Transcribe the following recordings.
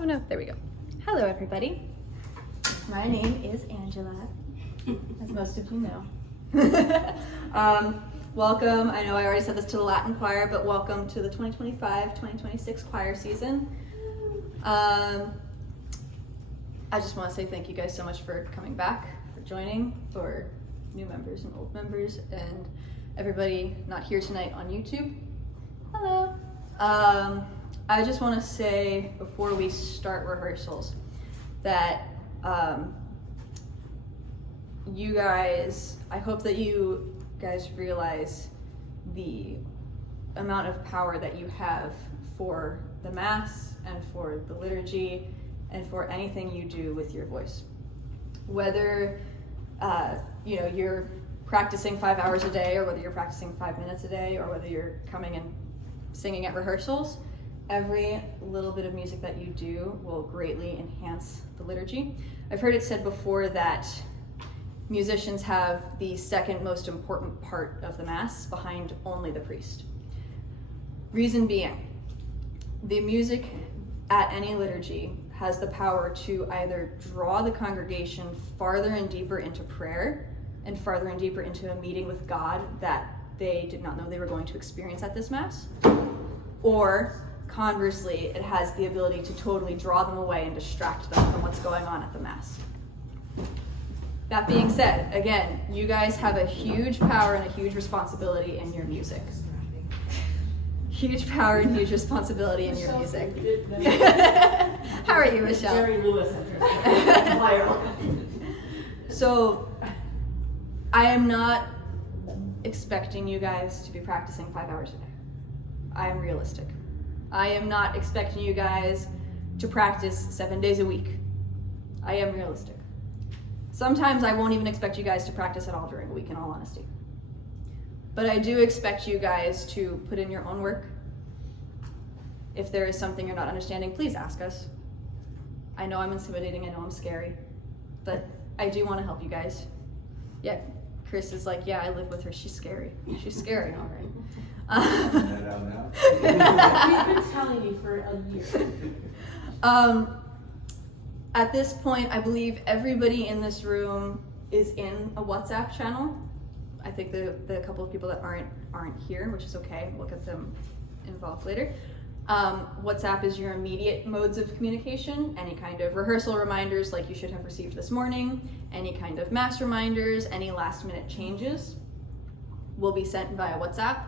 Oh no, there we go. Hello everybody. My name is Angela, as most of you know. Welcome, I know I already said this to the Latin choir, but welcome to the 2025-2026 choir season. I just want to say thank you guys so much for coming back, for joining, for new members and old members, and everybody not here tonight on YouTube. Hello. I just want to say before we start rehearsals that you guys, I hope that you guys realize the amount of power that you have for the Mass and for the liturgy and for anything you do with your voice. Whether you're practicing 5 hours a day, or whether you're practicing 5 minutes a day, or whether you're coming and singing at rehearsals, every little bit of music that you do will greatly enhance the liturgy. I've heard it said before that musicians have the second most important part of the Mass behind only the priest. Reason being, the music at any liturgy has the power to either draw the congregation farther and deeper into prayer and farther and deeper into a meeting with God that they did not know they were going to experience at this Mass, or conversely, it has the ability to totally draw them away and distract them from what's going on at the Mass. That being said, again, you guys have a huge power and a huge responsibility in your music. Huge power and huge responsibility in your music. How are you, Michelle? Jerry Lewis viral. So, I am not expecting you guys to be practicing 5 hours a day. I am realistic. I am not expecting you guys to practice 7 days a week. I am realistic. Sometimes I won't even expect you guys to practice at all during a week, in all honesty. But I do expect you guys to put in your own work. If there is something you're not understanding, please ask us. I know I'm intimidating, I know I'm scary, but I do want to help you guys. Yeah, Chris is like, yeah, I live with her, she's scary. She's scary, all right. We've been telling you for a year. At this point, I believe everybody in this room is in a WhatsApp channel. I think the couple of people that aren't here, which is okay. We'll get them involved later. WhatsApp is your immediate modes of communication. Any kind of rehearsal reminders like you should have received this morning, any kind of Mass reminders, any last minute changes will be sent via WhatsApp.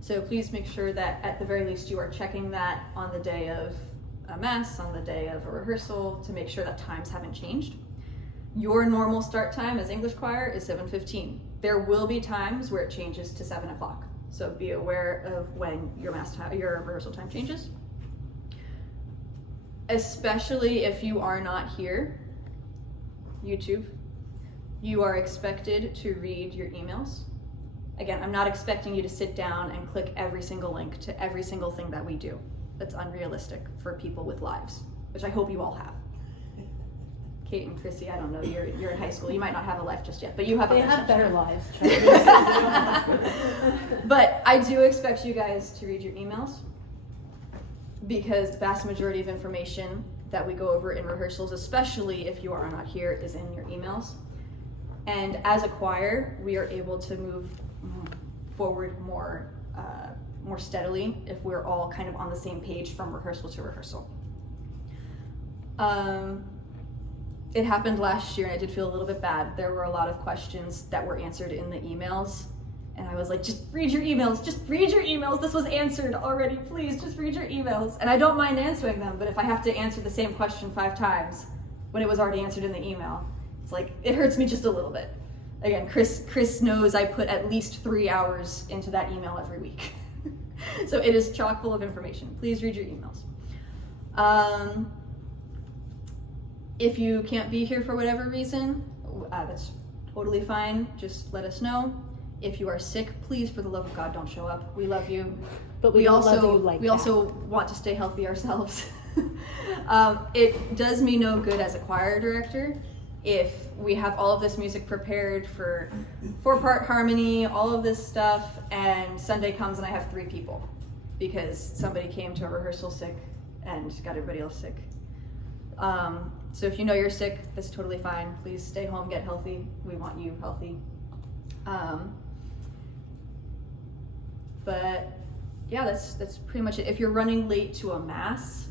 So please make sure that at the very least you are checking that on the day of a Mass, on the day of a rehearsal, to make sure that times haven't changed. Your normal start time as English choir is 7:15. There will be times where it changes to 7 o'clock. So be aware of when your rehearsal time changes. Especially if you are not here, YouTube, you are expected to read your emails. Again, I'm not expecting you to sit down and click every single link to every single thing that we do. That's unrealistic for people with lives, which I hope you all have. Kate and Chrissy, I don't know, you're in high school, you might not have a life just yet, but you have They have better lives. But I do expect you guys to read your emails, because the vast majority of information that we go over in rehearsals, especially if you are not here, is in your emails. And as a choir, we are able to move forward more steadily if we're all kind of on the same page from rehearsal to rehearsal. It happened last year and I did feel a little bit bad. There were a lot of questions that were answered in the emails, and I was like, just read your emails, just read your emails. This was answered already, please just read your emails. And I don't mind answering them, but if I have to answer the same question 5 times when it was already answered in the email, it's like, it hurts me just a little bit. Again, Chris knows I put at least 3 hours into that email every week. So it is chock full of information. Please read your emails. If you can't be here for whatever reason, that's totally fine. Just let us know. If you are sick, please, for the love of God, don't show up. We love you. But we also love you like we that. also want to stay healthy ourselves. It does me no good as a choir director if we have all of this music prepared for 4-part harmony, all of this stuff, and Sunday comes and I have 3 people because somebody came to a rehearsal sick and got everybody else sick. So if you know you're sick, that's totally fine. Please stay home, get healthy. We want you healthy. But yeah, that's pretty much it. If you're running late to a mass,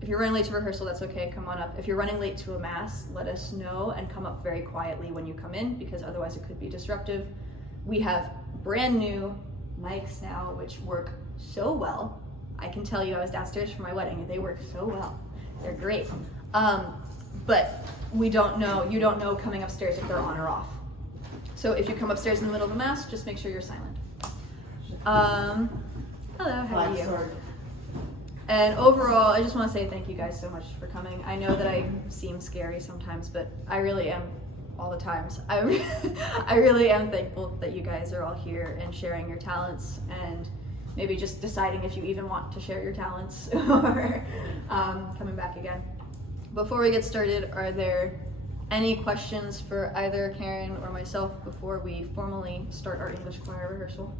if you're running late to rehearsal, that's okay, come on up. If you're running late to a mass, let us know and come up very quietly when you come in, because otherwise it could be disruptive. We have brand new mics now, which work so well. I can tell you, I was downstairs for my wedding and they work so well. They're great. But you don't know coming upstairs if they're on or off. So if you come upstairs in the middle of the mass, just make sure you're silent. Hello, how are you? And overall, I just want to say thank you guys so much for coming. I know that I seem scary sometimes, but I really am all the times. I really am thankful that you guys are all here and sharing your talents, and maybe just deciding if you even want to share your talents or coming back again. Before we get started, are there any questions for either Karen or myself before we formally start our English choir rehearsal?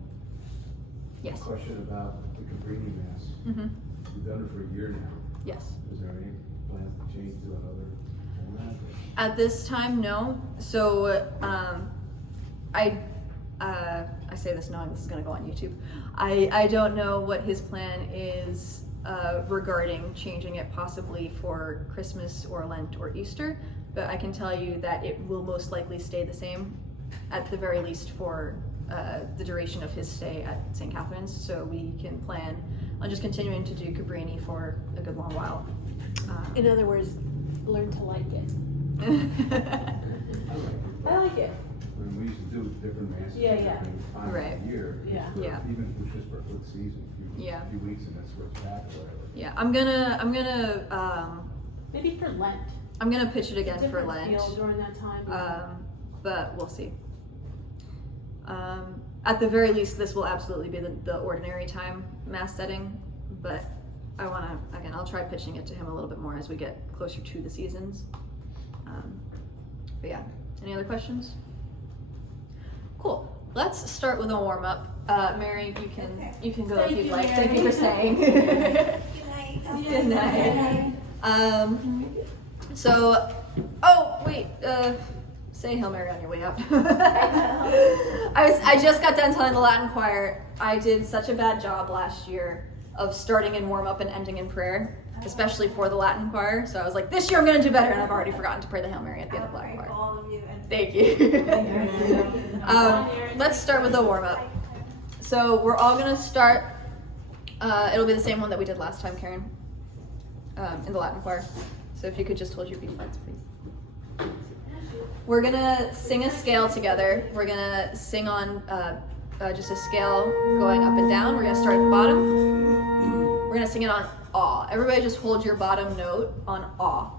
Yes. Question about the Cabrini Mass. Mm-hmm. You've done it for a year now. Yes. Is there any plans to change to another format? At this time, no. So I say this knowing this is going to go on YouTube. I don't know what his plan is regarding changing it possibly for Christmas or Lent or Easter, but I can tell you that it will most likely stay the same, at the very least for the duration of his stay at St. Catherine's, so we can plan on just continuing to do Cabrini for a good long while. In other words, learn to like it. I like it. When we used to do different masses Yeah, at yeah. different times Right. of the year. Yeah. Yeah. Even if it was just for a quick season, a few weeks and then switch back or whatever. Yeah, I'm gonna Maybe for Lent. I'm gonna pitch it again for Different Lent. feel during that time. But we'll see. At the very least, this will absolutely be the ordinary time mass setting, but I'll try pitching it to him a little bit more as we get closer to the seasons. But yeah, any other questions? Cool. Let's start with a warm up. Mary, you can go Thank if you'd you, like. Mary. Thank you for staying. Good night. Oh wait. Say Hail Mary on your way out. I just got done telling the Latin choir I did such a bad job last year of starting in warm up and ending in prayer, especially for the Latin choir. So I was like, this year I'm gonna do better, and I've already forgotten to pray the Hail Mary at the end of Latin choir. All of you and Thank you. Let's start with the warm up. So we're all gonna start. It'll be the same one that we did last time, Karen, in the Latin choir. So if you could just hold your B flats, please. We're gonna sing a scale together. We're gonna sing on just a scale going up and down. We're gonna start at the bottom. We're gonna sing it on awe. Everybody just hold your bottom note on awe.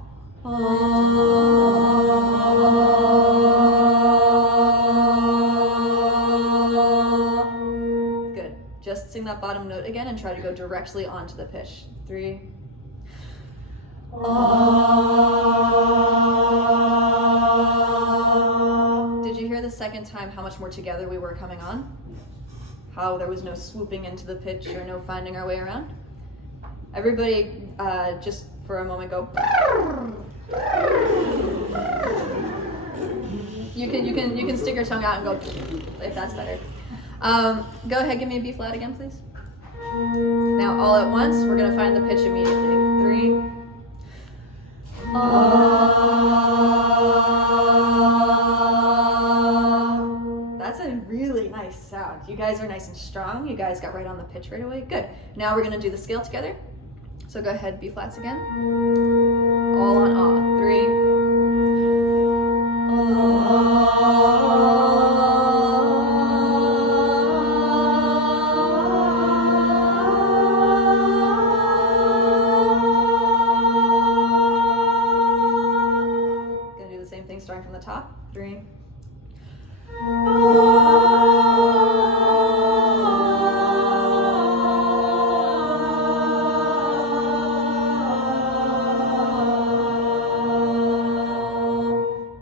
Good. Just sing that bottom note again and try to go directly onto the pitch. 3. Did you hear the second time how much more together we were coming on? How there was no swooping into the pitch or no finding our way around? Everybody, just for a moment, go. You can stick your tongue out and go if that's better. Go ahead, give me a B flat again, please. Now all at once, we're gonna find the pitch immediately. 3. That's a really nice sound. You guys are nice and strong. You guys got right on the pitch right away. Good. Now we're gonna do the scale together. So go ahead, B flats again. All on awe. 3. Gonna do the same thing starting from the top. 3.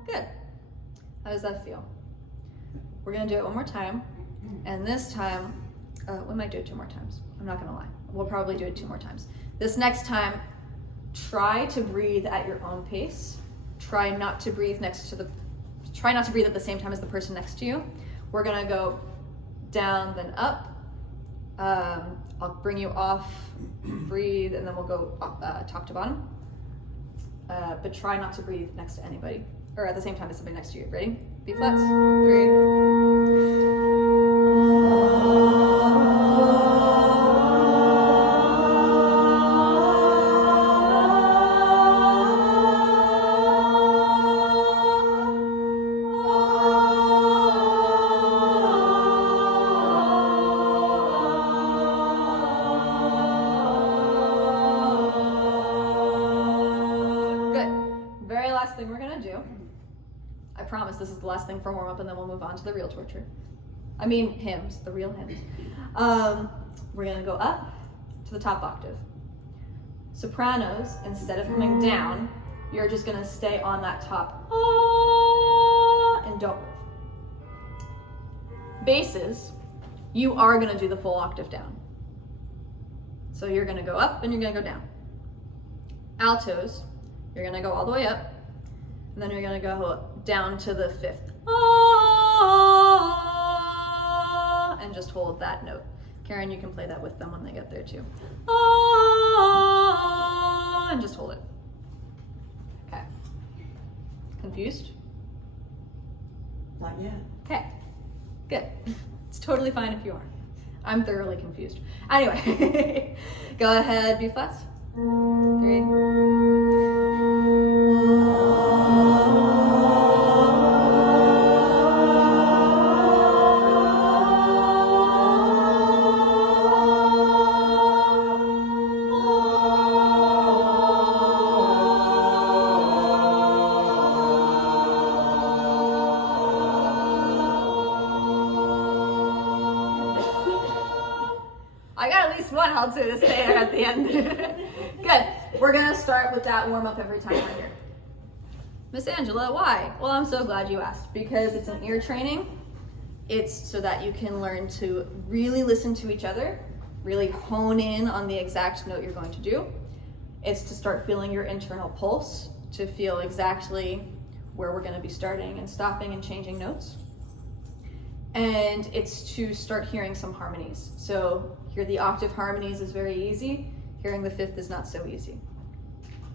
Good. How does that feel? We're gonna do it one more time, and this time, we might do it 2 more times. I'm not gonna lie. We'll probably do it 2 more times. This next time, try to breathe at your own pace. Try not to breathe at the same time as the person next to you. We're gonna go down, then up. I'll bring you off, breathe, and then we'll go top to bottom. But try not to breathe next to anybody, or at the same time as somebody next to you. Ready? B flats. 3. Last thing we're gonna do, I promise this is the last thing for warm up, and then we'll move on to the real torture. I mean hymns, the real hymns. We're gonna go up to the top octave. Sopranos, instead of coming down, you're just gonna stay on that top and don't move. Basses, you are gonna do the full octave down. So you're gonna go up and you're gonna go down. Altos, you're gonna go all the way up, and then you're gonna go down to the 5th. And just hold that note. Karen, you can play that with them when they get there too. And just hold it. Okay. Confused? Not yet. Okay. Good. It's totally fine if you are. I'm thoroughly confused. Anyway, go ahead, B flats. 3. I got at least one alto to stay there at the end. Good. We're gonna start with that warm up every time we're here. Miss Angela, why? Well, I'm so glad you asked, because it's an ear training. It's so that you can learn to really listen to each other, really hone in on the exact note you're going to do. It's to start feeling your internal pulse, to feel exactly where we're gonna be starting and stopping and changing notes. And it's to start hearing some harmonies. So here the octave harmonies is very easy. Hearing the 5th is not so easy.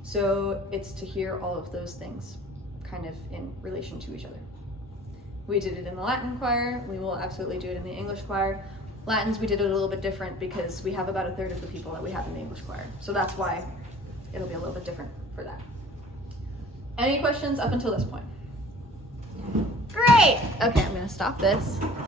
So it's to hear all of those things kind of in relation to each other. We did it in the Latin choir. We will absolutely do it in the English choir. Latins, we did it a little bit different because we have about 1/3 of the people that we have in the English choir. So that's why it'll be a little bit different for that. Any questions up until this point? Great! Okay, I'm gonna stop this.